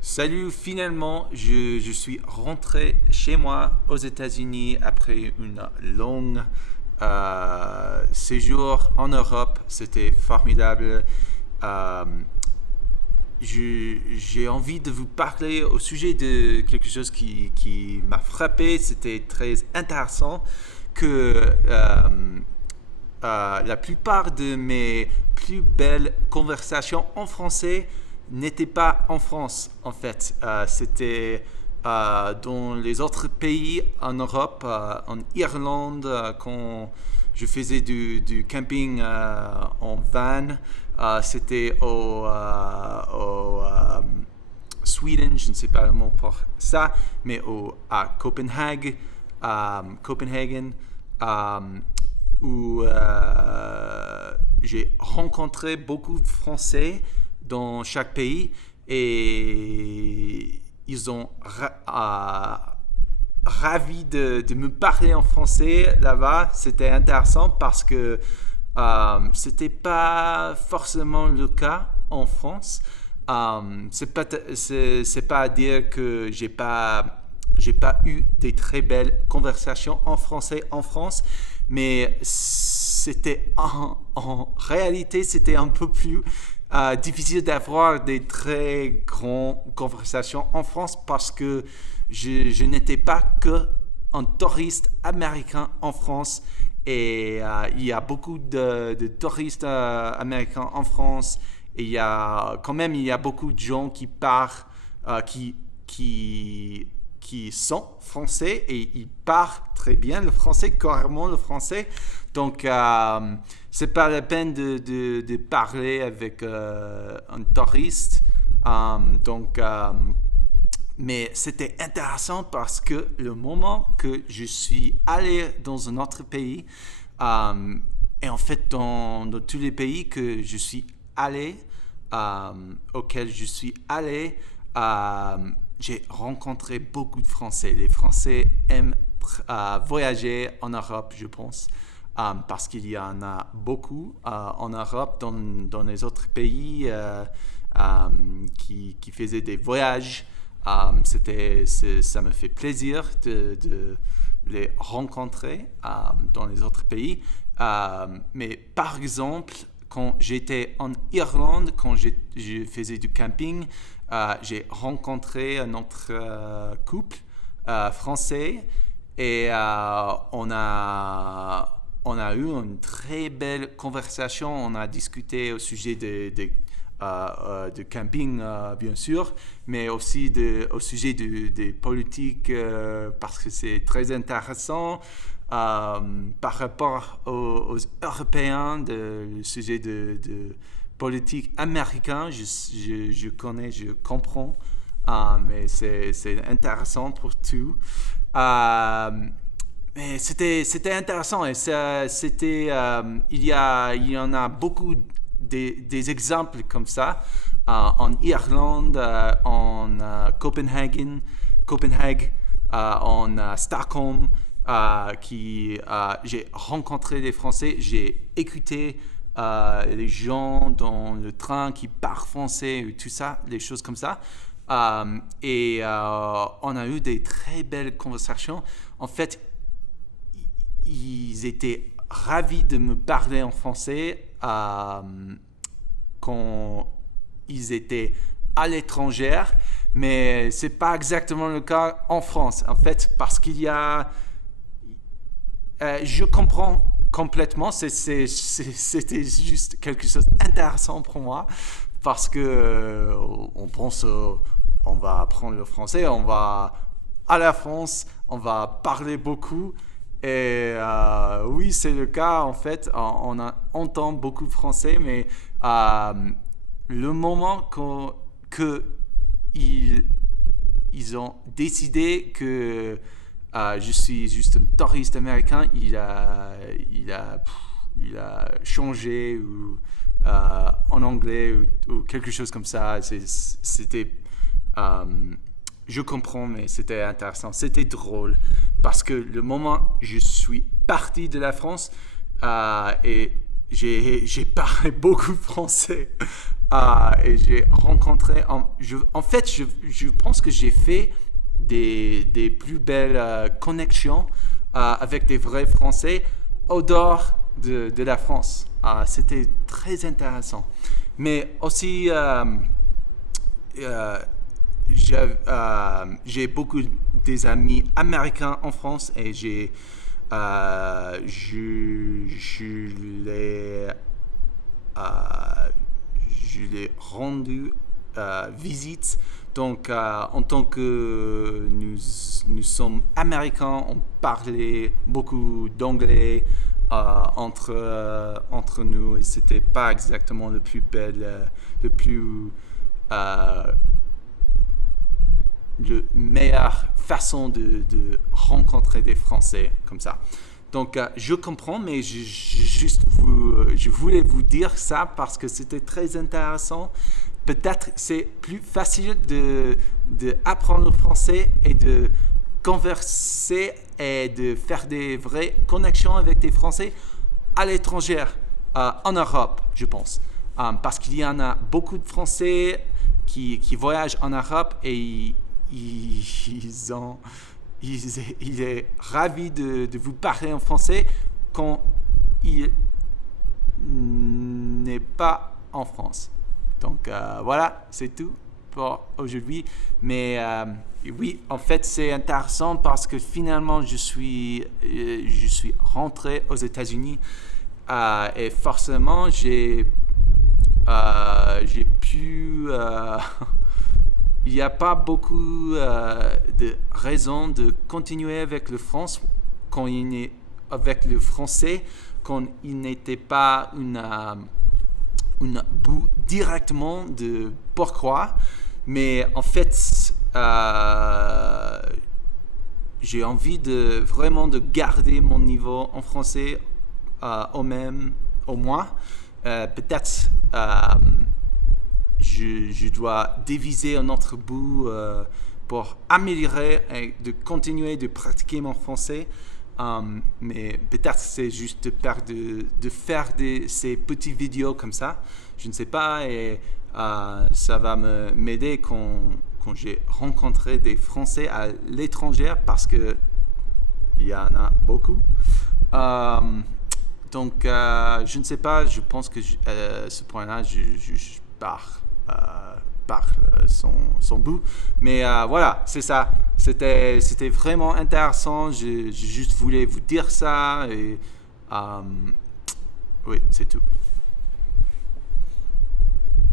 Salut, finalement, je suis rentré chez moi aux États-Unis après une longue séjour en Europe. C'était formidable. Euh, j'ai envie de vous parler au sujet de quelque chose qui m'a frappé. C'était très intéressant que la plupart de mes plus belles conversations en français n'étaient pas en France, en fait. C'était dans les autres pays en Europe, en Irlande, quand je faisais du camping en van. C'était au Sweden, je ne sais pas le mot pour ça, mais à Copenhague, Copenhagen, euh, où j'ai rencontré beaucoup de Français dans chaque pays et ils ont ravi de me parler en français là-bas. C'était intéressant parce que c'était pas forcément le cas en France. C'est pas à dire que j'ai pas eu des très belles conversations en français en France, mais c'était en réalité c'était un peu plus difficile d'avoir des très grandes conversations en France parce que je n'étais pas que un touriste américain en France et il y a beaucoup de touristes américains en France et il y a beaucoup de gens qui parlent qui sont français et ils parlent très bien le français, carrément le français. Donc, c'est pas la peine de parler avec un touriste. Donc, mais c'était intéressant parce que le moment que je suis allé dans un autre pays, et en fait dans tous les pays que je suis allé, auxquels je suis allé, j'ai rencontré beaucoup de Français. Les Français aiment voyager en Europe, je pense, parce qu'il y en a beaucoup en Europe, dans les autres pays qui faisaient des voyages. Ça me fait plaisir de les rencontrer dans les autres pays. Mais par exemple, quand j'étais en Irlande, quand je faisais du camping, j'ai rencontré un autre couple français et on a eu une très belle conversation. On a discuté au sujet de camping, bien sûr, mais aussi au sujet des politiques, parce que c'est très intéressant par rapport aux Européens, le sujet de politique américain. Je connais, je comprends, mais c'est intéressant pour tout. Mais c'était intéressant et il y en a beaucoup des exemples comme ça en Irlande, en Copenhague, en Stockholm, j'ai rencontré des Français, j'ai écouté les gens dans le train qui parlent français, tout ça, des choses comme ça. Et on a eu des très belles conversations. En fait, ils étaient ravis de me parler en français quand ils étaient à l'étranger, mais c'est pas exactement le cas en France, en fait, parce qu'il y a... je comprends complètement, c'était juste quelque chose d'intéressant pour moi, parce que on pense, on va apprendre le français, on va à la France, on va parler beaucoup. Et oui, c'est le cas en fait. Entend beaucoup de français, mais le moment que ils, ils ont décidé que je suis juste un touriste américain, il a changé ou en anglais ou quelque chose comme ça. C'était je comprends, mais c'était intéressant, c'était drôle, parce que le moment où je suis parti de la France et j'ai parlé beaucoup français Et j'ai rencontré, en fait, je pense que j'ai fait des plus belles connexions avec des vrais Français au dehors de la France. C'était très intéressant. Mais aussi, j'ai beaucoup des amis américains en France et je les je l'ai rendu visite. Donc, en tant que nous sommes américains, on parlait beaucoup d'anglais entre nous et c'était pas exactement le plus bel, le plus le meilleure façon de rencontrer des Français comme ça. Donc, je comprends, mais je voulais vous dire ça parce que c'était très intéressant. Peut-être c'est plus facile d'apprendre le français et de converser et de faire des vraies connexions avec des Français à l'étranger, en Europe, je pense. Parce qu'il y en a beaucoup de Français qui voyagent en Europe et il est ravi de vous parler en français quand il n'est pas en France. Donc voilà, c'est tout pour aujourd'hui. Mais oui, en fait, c'est intéressant parce que finalement, je suis rentré aux États-Unis et forcément, j'ai pu... il n'y a pas beaucoup de raisons de continuer avec le français quand il est avec le français quand il n'était pas une bout directement de pourquoi. Mais en fait, j'ai envie de vraiment de garder mon niveau en français au moins. Peut-être je dois diviser un autre bout pour améliorer et de continuer de pratiquer mon français. Mais peut-être c'est juste de faire ces petites vidéos comme ça. Je ne sais pas et ça va m'aider quand j'ai rencontré des Français à l'étranger parce que il y en a beaucoup. Donc je ne sais pas, je pense que ce point-là, je par son bout. Mais voilà, c'est ça. C'était vraiment intéressant. Je juste voulais vous dire ça. Et oui, c'est tout.